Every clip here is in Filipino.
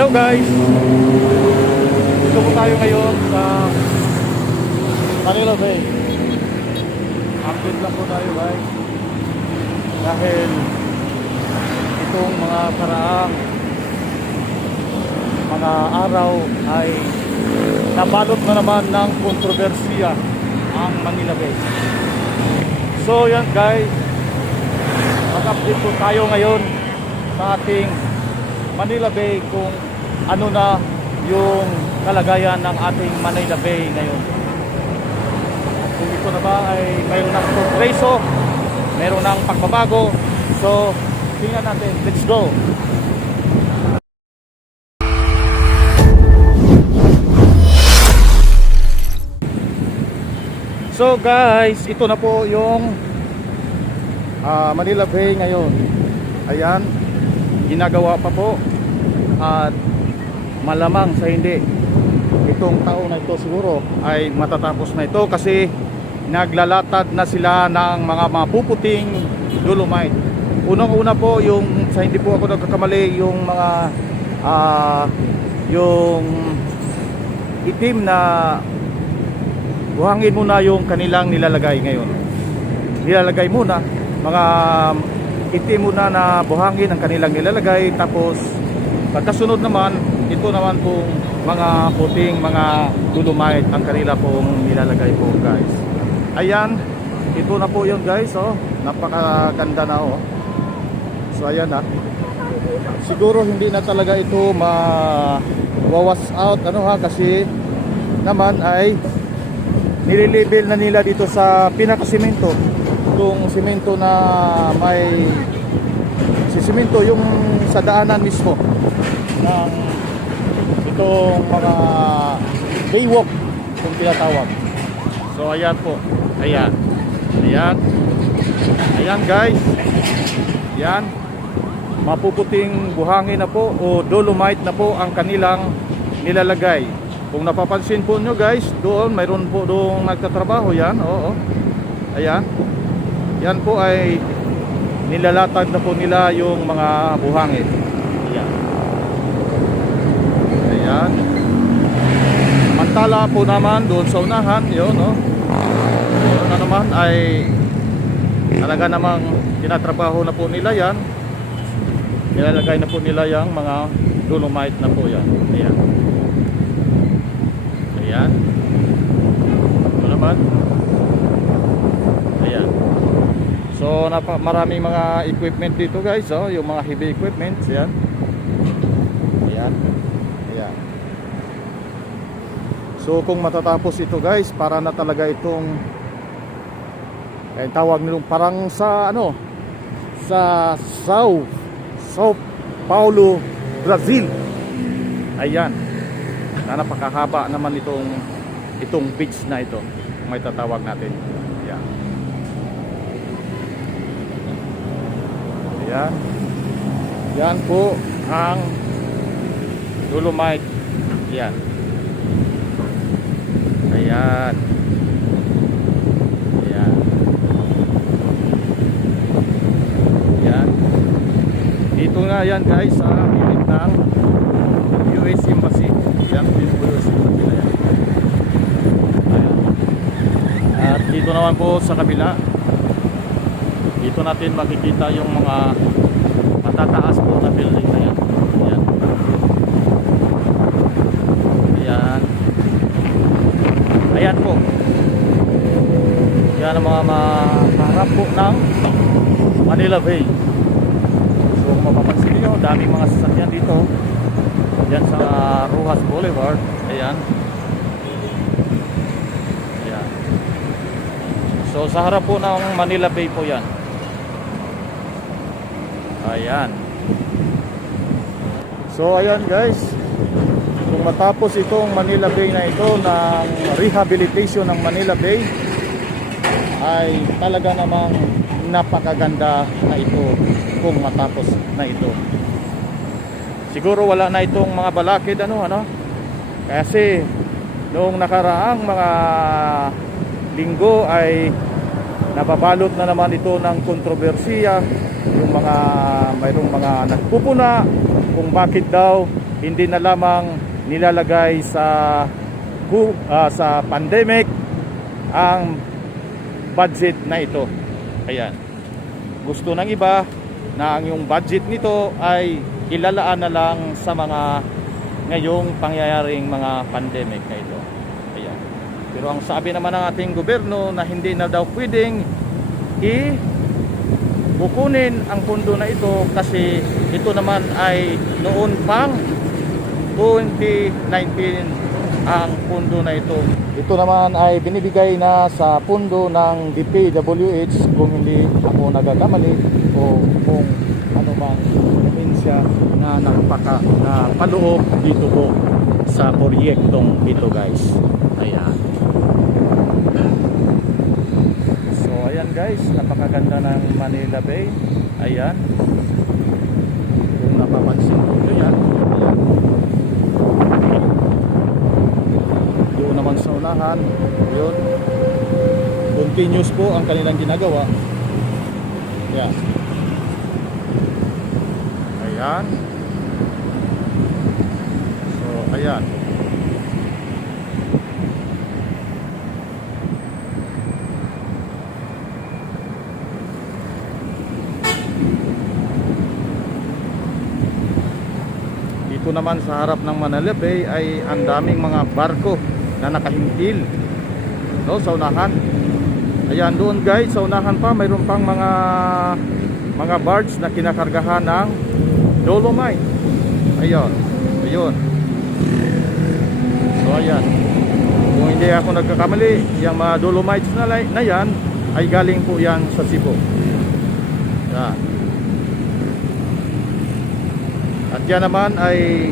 Hello guys, dito po tayo ngayon sa Manila Bay. Update lang po tayo guys, dahil itong mga karaang mga araw ay nabalot na naman ng kontrobersiya ang Manila Bay. So yan guys, mag-update po tayo ngayon sa ating Manila Bay kung ano na yung kalagayan ng ating Manila Bay ngayon. Kung ito na ba ay mayroon ng progreso, mayroon ng pagbabago. So tingnan natin, let's go. So guys, ito na po yung Manila Bay ngayon. Ayan, ginagawa pa po at malamang sa hindi itong taon na ito siguro ay matatapos na ito kasi naglalatad na sila ng mga mapuputing dolomite. Unang-una po yung, sa hindi po ako nagkakamali, yung mga yung itim na buhangin muna yung kanilang nilalagay ngayon. Nilalagay muna mga itim muna na buhangin ang kanilang nilalagay, tapos pagkasunod naman ito naman pong mga puting mga dolomite ang kanila pong nilalagay po guys. Ayan, ito na po yun guys, oh, napakaganda na oh. So ayan na, siguro hindi na talaga ito ma-wash out ano ha, kasi naman ay nililibel na nila dito sa pinakasimento, yung simento na may sisimento yung sa daanan mismo ng itong mga baywalk kung tinatawag. So ayan po, ayan, ayan, ayan guys, ayan, mapuputing buhangin na po o dolomite na po ang kanilang nilalagay. Kung napapansin po nyo guys, doon mayroon po doong nagtatrabaho yan, oo, ayan, yan po ay nilalatag na po nila yung mga buhangin. Ayan. Ayan. Mantala po naman doon sa unahan, yun, no? Yun na naman ay talaga namang tinatrabaho na po nila yan. Nilalagay na po nila yung mga dolomite na po yan. Ayan. Ayan. Ito naman. Ayan. So maraming mga equipment dito guys, oh, yung mga heavy equipment, yan. Ayan. Ayan. So kung matatapos ito guys, para na talaga itong tawag nilong parang sa ano, sa Sao Paulo, Brazil. Ayan. Napakahaba naman itong beach na ito, may tatawag natin. Ayan. Yan. Yan po ang dolomite. Yan. Ayan. Ayan. Yan. Dito nga yan guys sa pilit ng US Embassy. Yan, dito po US Embassy na yan. Ayan. At dito naman po sa kabila, dito natin makikita yung mga matataas po na building na yan. Ayan. Ayan. Ayan po. Yan ang mga maharap po ng Manila Bay. So kung mapapansin nyo, daming mga sasakyan dito. Yan sa Rojas Boulevard. Ayan. Ayan. So sa harap po ng Manila Bay po yan. Ayan. So ayan guys, kung matapos itong Manila Bay na ito ng rehabilitation ng Manila Bay, ay talaga namang napakaganda na ito kung matapos na ito. Siguro wala na itong mga balakid ano, kasi noong nakaraang mga linggo ay nababalot na naman ito ng kontrobersiya, yung mga mayroong mga nagpupuna kung bakit daw hindi na lamang nilalagay sa pandemic ang budget na ito. Ayan. Gusto ng iba na ang yung budget nito ay ilalaan na lang sa mga ngayong pangyayaring mga pandemic na ito. Ayan. Pero ang sabi naman ng ating gobyerno na hindi na daw pwedeng kukunin ang pundo na ito kasi ito naman ay noon pang 2019 ang pundo na ito. Ito naman ay binibigay na sa pundo ng DPWH kung hindi ako nagagamali o kung ano mang probinsya na paloob dito po sa proyektong ito, guys. Ayan. So ayan guys, napakaganda ng Manila Bay. Ayan. Kung napapansin mo nyo yan. Ayan. Doon naman sa unahan. Yun. Continuous po ang kanilang ginagawa. Ayan. Ayan. So ayan. Dito naman sa harap ng Manila Bay ay ang daming mga barko na nakahintil, no, sa unahan. Ayan, doon guys, sa unahan pa mayroon pang mga barge na kinakargahan ng dolomite. Ayun, ayun. So ayan, kung hindi ako nagkakamali, yung mga dolomites na yan ay galing po yan sa Cebu. Yan. At yan naman ay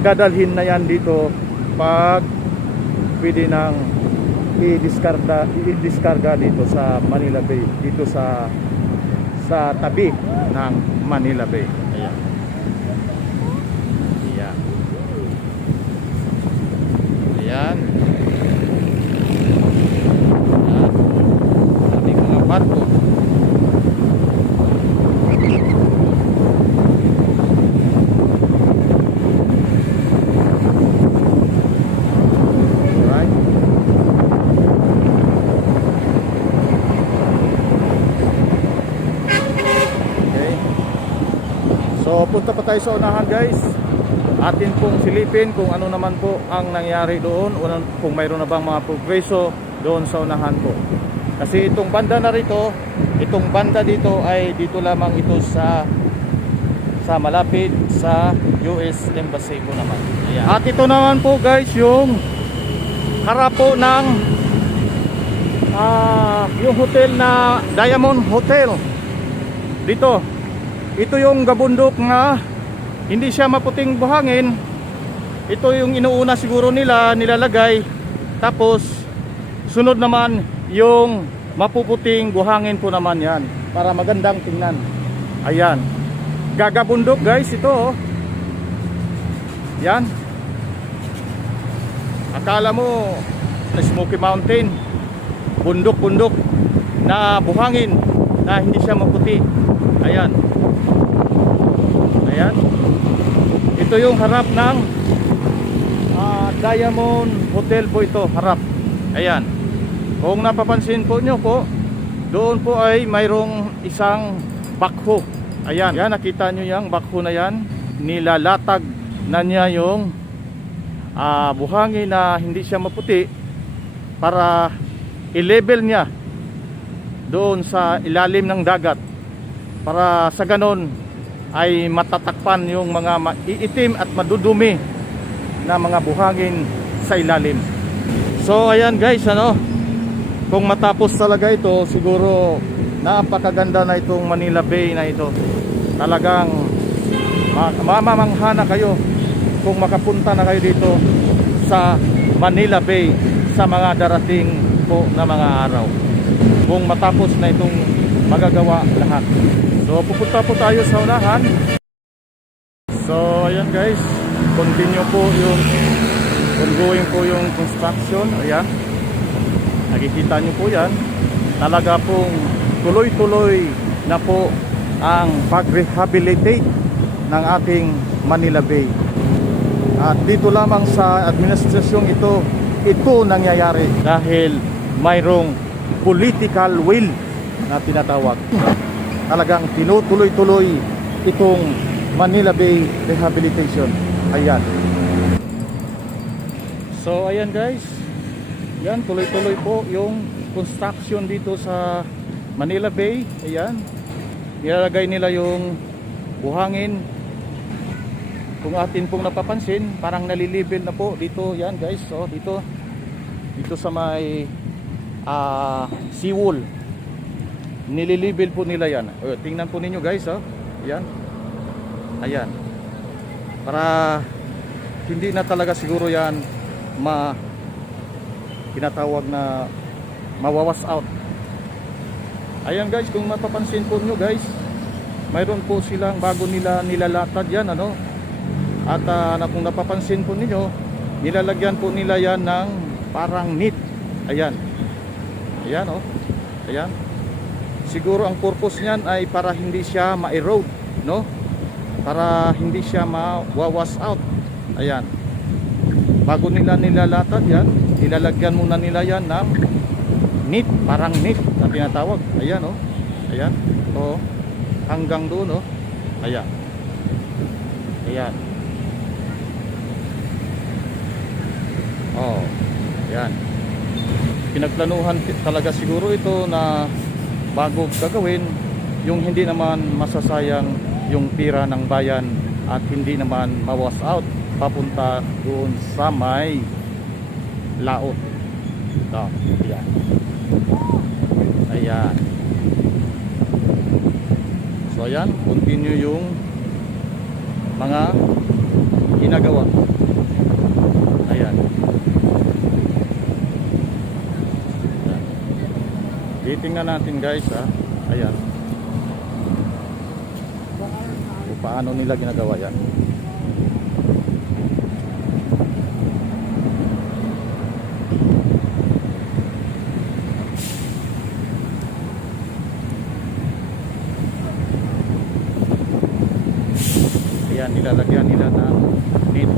dadalhin na yan dito pag pwede nang i-discarga dito sa Manila Bay, dito sa tabi ng Manila Bay. Ayan. Ayan. Ayan. Ayan. Ating mga barko. So punta pa tayo sa unahan guys. Atin pong silipin kung ano naman po ang nangyari doon, kung mayroon na bang mga progreso doon sa unahan po. Kasi itong banda na rito, itong banda dito ay dito lamang ito sa malapit sa US Embassy po naman. Ayan. At ito naman po guys yung harap po ng yung hotel na Diamond Hotel dito. Ito yung gabundok nga hindi siya maputing buhangin. Ito yung inuuna siguro nila nilalagay. Tapos sunod naman yung mapuputing buhangin po naman yan para magandang tingnan. Ayan. Gagabundok guys ito oh. Yan. Akala mo Smoky Mountain. Bundok-bundok na buhangin na hindi siya maputi. Ayan. Ayan. Ito yung harap ng Diamond Hotel po ito, harap. Ayan. Kung napapansin po nyo po, doon po ay mayroong isang bakho. Ayan. Yan, nakita nyo yung bakho na yan. Nilalatag na niya yung buhangin na hindi siya maputi para i-level niya doon sa ilalim ng dagat. Para sa ganon ay matatakpan yung mga iitim at madudumi na mga buhangin sa ilalim. So ayan guys, ano, kung matapos talaga ito, siguro napakaganda na itong Manila Bay na ito. Talagang mamamangha na kayo kung makapunta na kayo dito sa Manila Bay sa mga darating po na mga araw, kung matapos na itong magagawa lahat. So pupunta po tayo sa unahan. So ayan guys, continue po yung ongoing po yung construction. Ayan, nakikita nyo po yan. Talaga pong tuloy-tuloy na po ang pag-rehabilitate ng ating Manila Bay. At dito lamang sa administrasyong ito nangyayari dahil mayroong political will na tinatawag. Talagang tinutuloy-tuloy itong Manila Bay Rehabilitation. Ayan. So ayan guys, yan tuloy-tuloy po yung construction dito sa Manila Bay. Ayan, nilalagay nila yung buhangin. Kung atin pong napapansin, parang nalilibel na po dito. Yan guys, so dito sa may seawall, nililibel po nila yan. Tingnan po ninyo guys, yan. Ayan, para hindi na talaga siguro yan tinatawag na mawawas out. Ayan guys, kung mapapansin po nyo guys, mayroon po silang bago nila nilalatad yan, ano. At kung napapansin po ninyo, nilalagyan po nila yan ng parang net. Ayan. Ayan, oh. Ayan. Siguro ang purpose niyan ay para hindi siya ma-erode, no? Para hindi siya ma-wawas out. Ayan. Bago nila nilalatad yan, nilalagyan muna nila yan ng net, parang net na tinatawag. Ayan, oh. Ayan. Oh. Hanggang doon, oh. Ayan. Ayan. Oh. Ayan. Pinagplanuhan talaga siguro ito na bago gagawin, yung hindi naman masasayang yung pira ng bayan at hindi naman mawas out papunta doon sa may laot. Ito, ayan. Ayan. So ayan, continue yung mga ginagawa. Ayan. Titingnan natin guys, ayan, kung paano nila ginagawa yan. Ayan, nilalagyan nila ng net.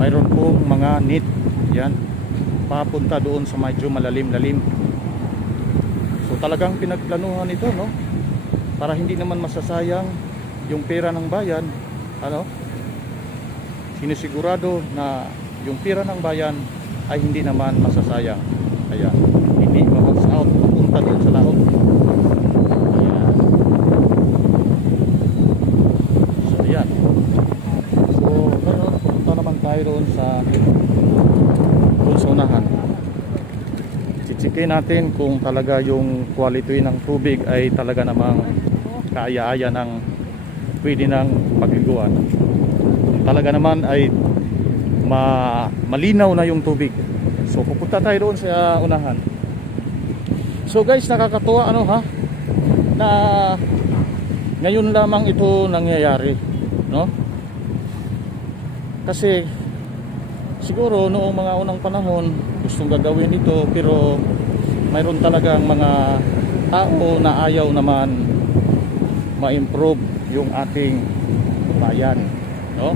Mayroon pong mga net yan papunta doon sa medyo malalim-lalim. So talagang pinagplanuhan ito, no, para hindi naman masasayang yung pera ng bayan, ano, sinisigurado na yung pera ng bayan ay hindi naman masasayang. Ayan, hindi ma-box out papunta doon sa laot. Ayan. So ayan. So ngayon pupunta naman tayo doon sa unahan. Chichikin natin kung talaga yung quality ng tubig ay talaga namang kaaya-aya ng pwede ng pagliguan. Talaga naman ay malinaw na yung tubig. So pupunta tayo doon sa unahan. So guys, nakakatuwa ano na ngayon lamang ito nangyayari, no? Kasi siguro noong mga unang panahon gustong gagawin ito, pero mayroon talagang mga tao na ayaw naman ma-improve yung ating bayan, no?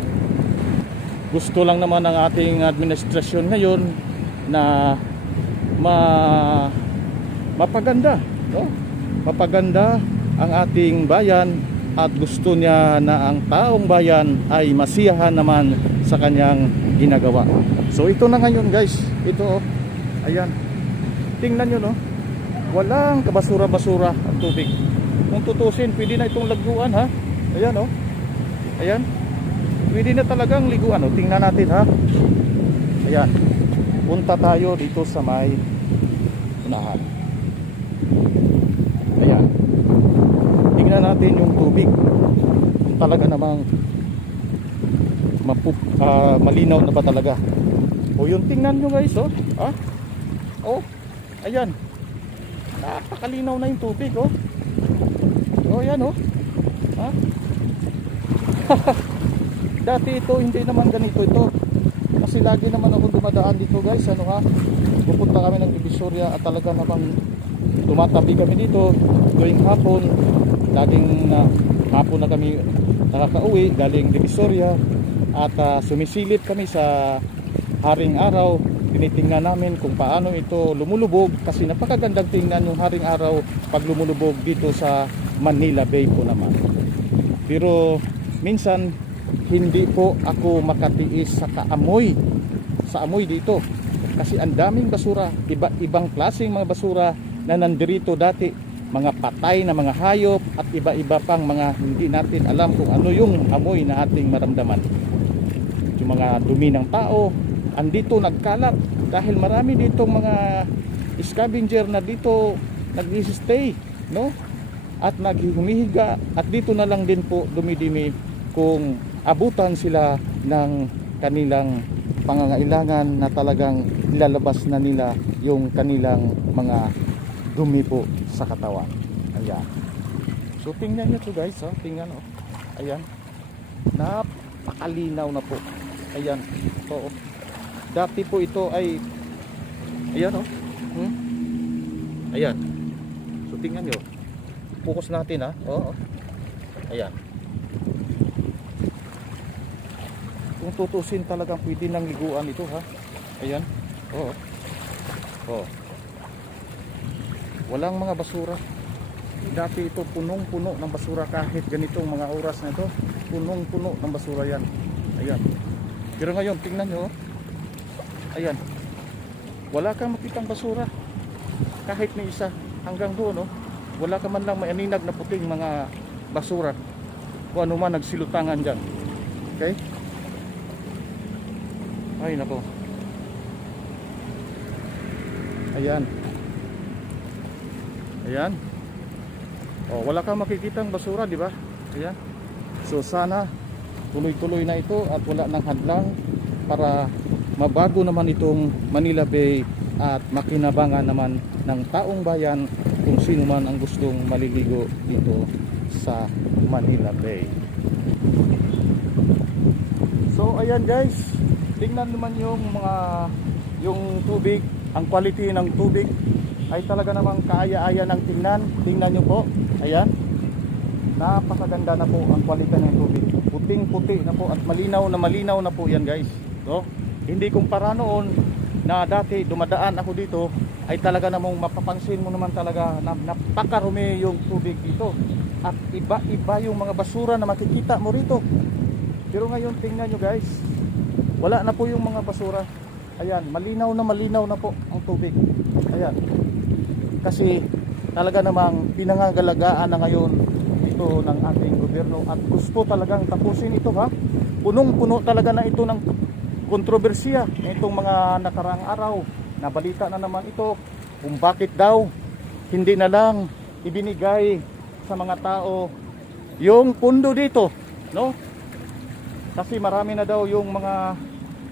Gusto lang naman ng ating administrasyon ngayon na mapaganda, no? Mapaganda ang ating bayan at gusto niya na ang taong bayan ay masiyahan naman sa kanyang ginagawa. So ito na ngayon guys, ito ayan, tingnan nyo, no, walang kabasura-basura ang tubig. Kung tutusin, pwede na itong laguan, ayan, oh, ayan, pwede na talagang liguan, oh. Tingnan natin, ayan, punta tayo dito sa may unahan. Ayan, tingnan natin yung tubig kung talaga namang malinaw na ba talaga. O yun, tingnan nyo guys, oh, oh, ayan, napakalinaw na yung tubig, oh. Oh, ayan, oh, Dati ito hindi naman ganito ito. Kasi lagi naman ako dumadaan dito guys, ano ha. Pupunta kami ng Divisoria at talaga namang tumatabi kami dito tuwing hapon. Laging hapon na kami nakakauwi galing Divisoria at sumisilip kami sa haring araw. Tinitingnan namin kung paano ito lumulubog kasi napakagandang tingnan yung haring araw pag lumulubog dito sa Manila Bay po naman. Pero minsan hindi po ako makatiis sa amoy dito kasi ang daming basura, ibang klaseng mga basura na nandirito dati, mga patay na mga hayop at iba-iba pang mga hindi natin alam kung ano yung amoy na ating maramdaman. Yung mga dumi ng tao andito nagkalat dahil marami ditong mga scavenger na dito nag-stay, no? At naghumihiga at dito na lang din po dumidimi kung abutan sila ng kanilang pangangailangan na talagang ilalabas na nila yung kanilang mga dumi po sa katawan. Ayan. So tingnan nyo to guys, tingnan oh. Ayan. Napakalinaw na po. Ayan. Oo. Dati po ito ay ayan oh. Ayan. So tingnan nyo. Focus natin ha. Oo. Ayan. Kung tutusin talagang pwede nang liguan ito ha. Ayan. Oo. Oo. Walang mga basura. Dati ito punong-puno ng basura kahit ganitong mga oras na ito. Punong-puno ng basura yan. Ayan. Pero ngayon tingnan nyo. Ayan. Wala kang makitang basura. Kahit ni isa. Hanggang doon oh. Wala ka man lang maaninag na puting mga basura. Kung ano man nagsilutangan dyan. Okay? Ay nako. Ayan. Ayan. Oh, wala kang makikitang basura, di ba? Ayan. So sana tuloy-tuloy na ito at wala nang hadlang para mabago naman itong Manila Bay at makinabangan naman ng taong bayan kung sino man ang gustong maliligo dito sa Manila Bay. So ayan guys, tingnan naman yung tubig, ang quality ng tubig ay talaga namang kaaya-aya ng tingnan. Tingnan nyo po, ayan, napakaganda na po ang quality ng tubig, puting-puti na po at malinaw na po yan guys. So, hindi kumpara noon na dati dumadaan ako dito ay talaga namang mapapansin mo naman talaga na napakarumi yung tubig dito at iba-iba yung mga basura na makikita mo rito. Pero ngayon tingnan nyo guys, wala na po yung mga basura. Ayan, malinaw na po ang tubig. Ayan. Kasi talaga namang pinangangalagaan na ngayon ito ng ating gobyerno at gusto talagang tapusin ito ha. Punong-puno talaga na ito ng kontrobersiya nitong mga nakaraang araw. Nabalita na naman ito kung bakit daw hindi na lang ibinigay sa mga tao yung pundo dito, no? Kasi marami na daw yung mga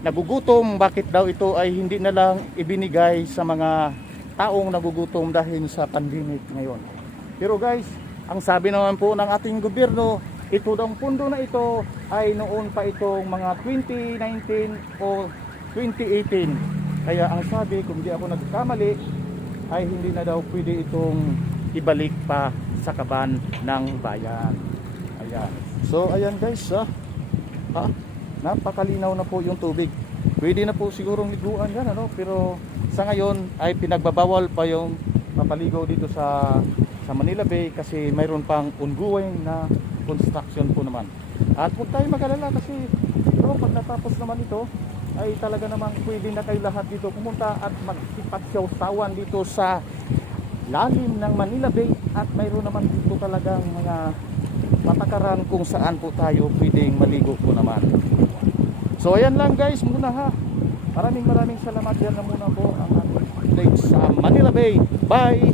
nagugutom, bakit daw ito ay hindi na lang ibinigay sa mga taong nagugutom dahil sa pandemic ngayon. Pero guys, ang sabi naman po ng ating gobyerno, ito daw pundo na ito ay noon pa itong mga 2019 o 2018. Kaya ang sabi, kung di ako nagkamali, ay hindi na daw pwede itong ibalik pa sa kaban ng bayan. Ayan. So ayan guys, napakalinaw na po yung tubig. Pwede na po sigurong liguan yan, ano? Pero sa ngayon ay pinagbabawal pa yung mapaligo dito sa Manila Bay kasi mayroon pang ongoing na construction po naman. At huwag tayo mag-alala kasi pag natapos naman ito ay talaga namang pwede na kayo lahat dito pumunta at magsipatsyaw-sawan dito sa lalim ng Manila Bay at mayroon naman dito talagang mga patakaran kung saan po tayo pwedeng maligo po naman. So ayan lang guys muna ha. Maraming salamat. Yan na muna po ang ating update sa Manila Bay. Bye!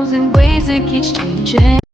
goes in waves that keep changing.